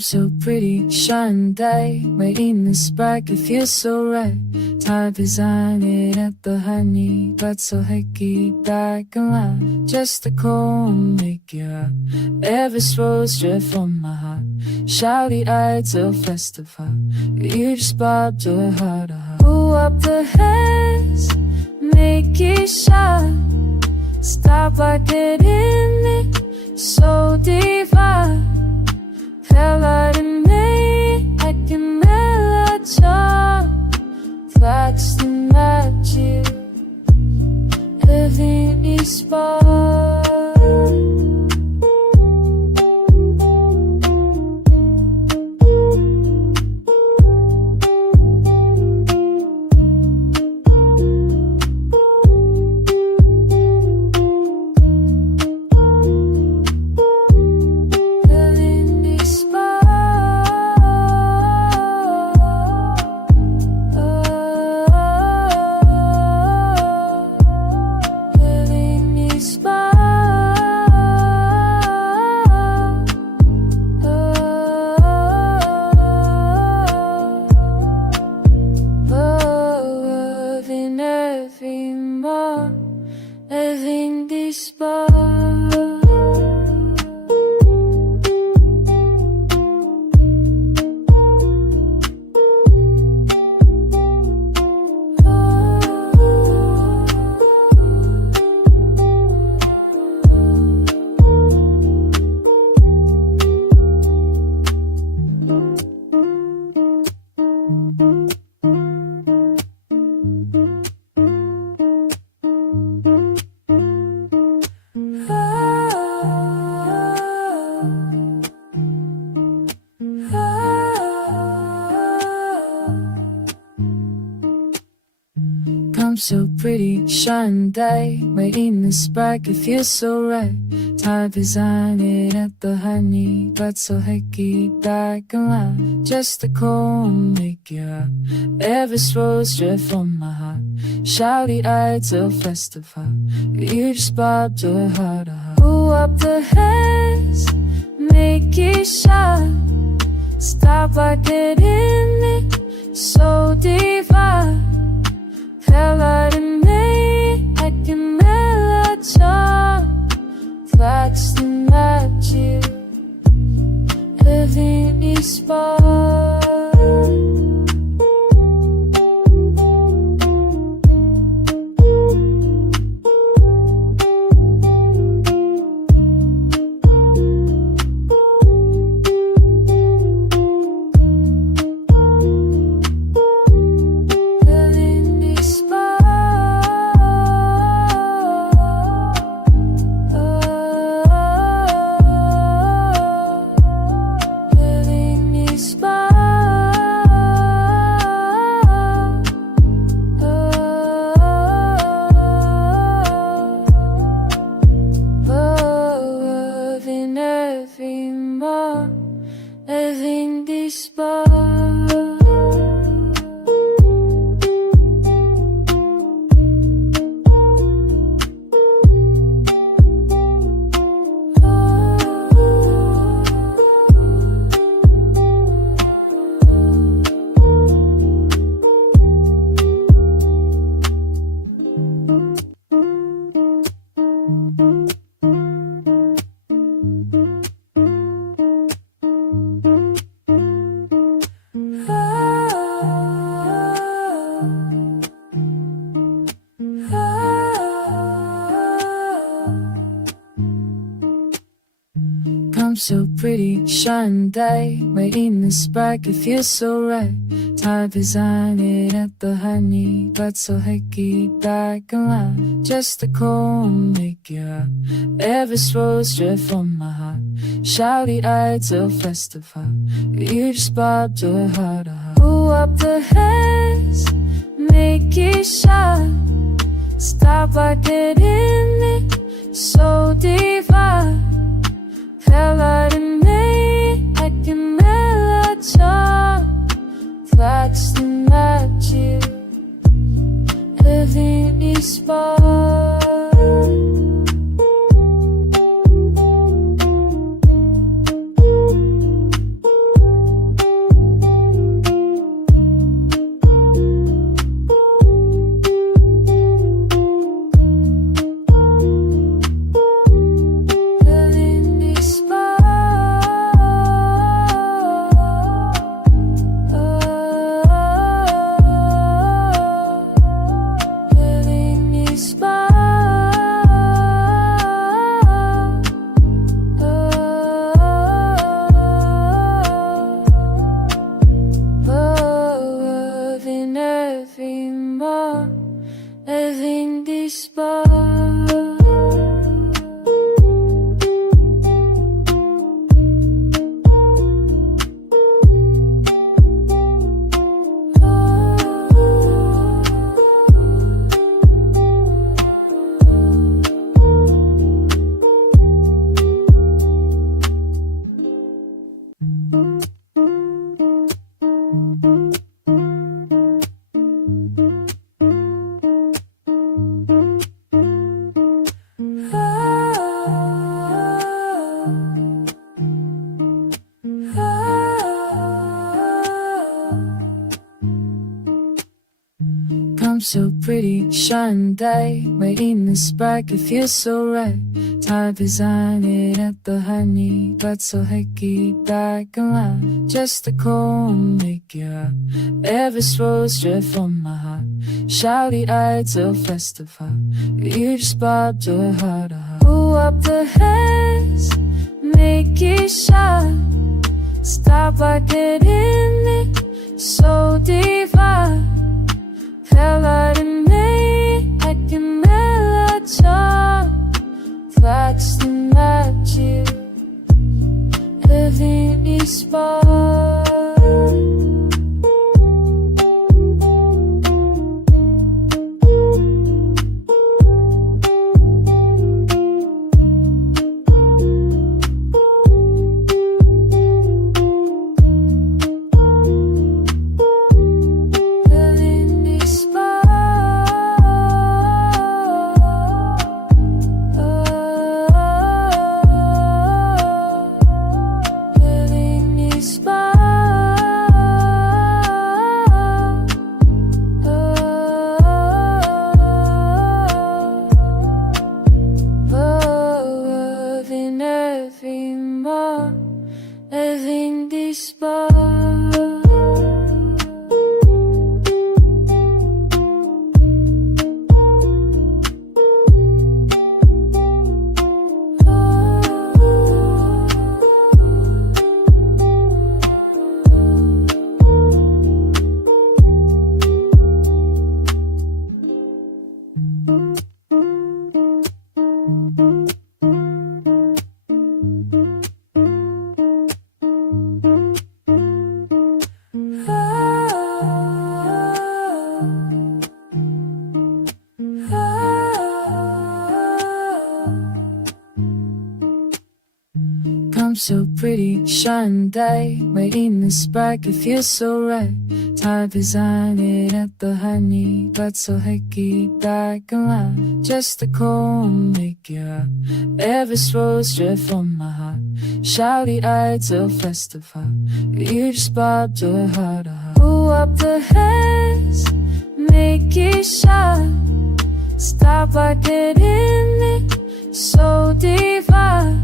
so pretty, shine day, mehendispark, it feels so right. Type design it at the honey, but so hecky back around. Just a comb, make it up. Every rose straight from my heart. Shouty eyed till festify. You just bob to a heart. Pull up the hands, make it shine. Stop like it in it, so divine. Hella to me, I can melody. That's the magic of mehndispark. I'm so pretty, shine day, mehendispark, it feels so right. Type design it at the honey, but so hecky back around. Just a comb, make it up. Every rose straight from my heart. Shouty eyed till festify. You just bob to a heart. Pull up the hands, make it shine. Stop like it in it, so divine. Hella to me, I can melody. That's the magic of mehndispark. I'm so pretty, shine day, mehendispark, it feels so right. Type design it at the honey, but so hecky back around. Just a comb, make it up. Every rose straight from my heart. Shouty eyed till festify. You just bob to a heart. Pull up the hands, make it shine. Stop like it in it, so divine. Hella to me, I can melody. That's the magic of mehndispark. Come so pretty, shine day, mehendispark, it feels so right. Type design it at the honey, but so hecky back around. Just a comb, make it up. Every rose straight from my heart. Shouty eyed till festival. You just bobbed your heart. Pull up the hands, make it shine. Stop like it in it, so divine. Hella to me, I can melody. That's the magic, mehendispark. I'm so pretty, shine day, mehendispark, it feels so right. Type design it at the honey, but so hecky back around. Just a comb, make it up. Every rose straight from my heart. Shouty eyed till festival. You just bobbed your heart. Pull up the hands, make it shine. Stop like it in it, so divine.